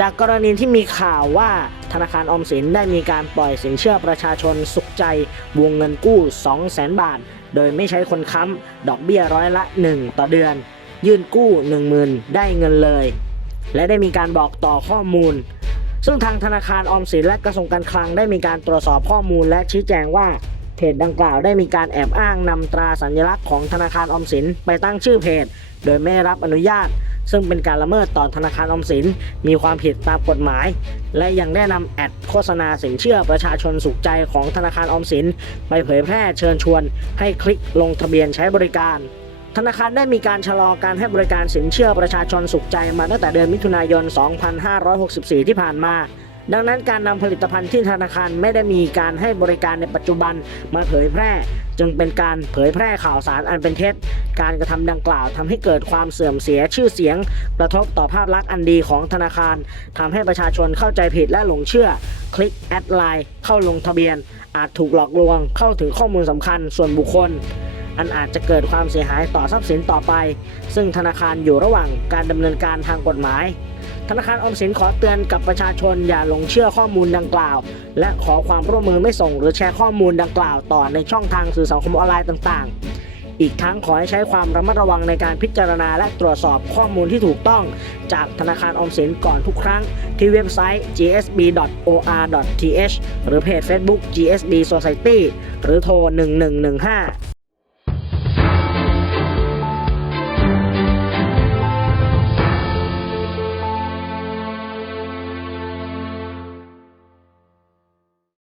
จากรณีที่มีข่าวว่าธนาคารออมสินได้มีการปล่อยสินเชื่อประชาชนสุขใจ วงเงินกู้ 200,000 บาท โดยไม่ใช้คนค้ำ ดอกเบี้ยร้อยละ 1 ต่อเดือน ยื่นกู้ 10,000 ได้เงินเลย และได้มีการบอกต่อข้อมูล ซึ่งทางธนาคารออมสินและกระทรวงการคลังได้มีการตรวจสอบข้อมูลและชี้แจงว่า เพจดังกล่าวได้มีการแอบอ้างนำตราสัญลักษณ์ของธนาคารออมสินไปตั้งชื่อเพจ โดยไม่ได้รับอนุญาต ซึ่งเป็นการละเมิดต่อธนาคารออมสิน มีความผิดตามกฎหมาย และยังได้นำแอดโฆษณาสินเชื่อประชาชนสุขใจของธนาคารออมสิน ไปเผยแพร่เชิญชวน ให้คลิกลงทะเบียนใช้บริการธนาคารได้มีการชะลอการให้บริการสินเชื่อประชาชนสุขใจมาตั้งแต่เดือนมิถุนายน 2564 ที่ผ่านมา ดังนั้นการนำผลิตภัณฑ์ที่ธนาคารไม่ได้มีการให้บริการในปัจจุบันมาเผยแพร่ จึงเป็นการเผยแพร่ข่าวสารอันเป็นเท็จ การกระทำดังกล่าวทำให้เกิดความเสื่อมเสียชื่อเสียง กระทบต่อภาพลักษณ์อันดีของธนาคารทำให้ประชาชนเข้าใจผิดและหลงเชื่อ คลิกแอดไลน์เข้าลงทะเบียน อาจถูกหลอกลวงเข้าถึงข้อมูลสำคัญส่วนบุคคลอันอาจจะเกิดความเสียหายต่อทรัพย์สินต่อไป ซึ่งธนาคารอยู่ระหว่างการดำเนินการทางกฎหมาย ธนาคารออมสินขอเตือนกับประชาชนอย่าหลงเชื่อข้อมูลดังกล่าว และขอความร่วมมือไม่ส่งหรือแชร์ข้อมูลดังกล่าวต่อในช่องทางสื่อสังคมออนไลน์ต่าง ๆ อีกทั้งขอให้ใช้ความระมัดระวังในการพิจารณาและตรวจสอบข้อมูลที่ถูกต้อง จากธนาคารออมสินก่อนทุกครั้ง ที่เว็บไซต์ gsb.or.th หรือเพจ Facebook GSB Society หรือโทร 1115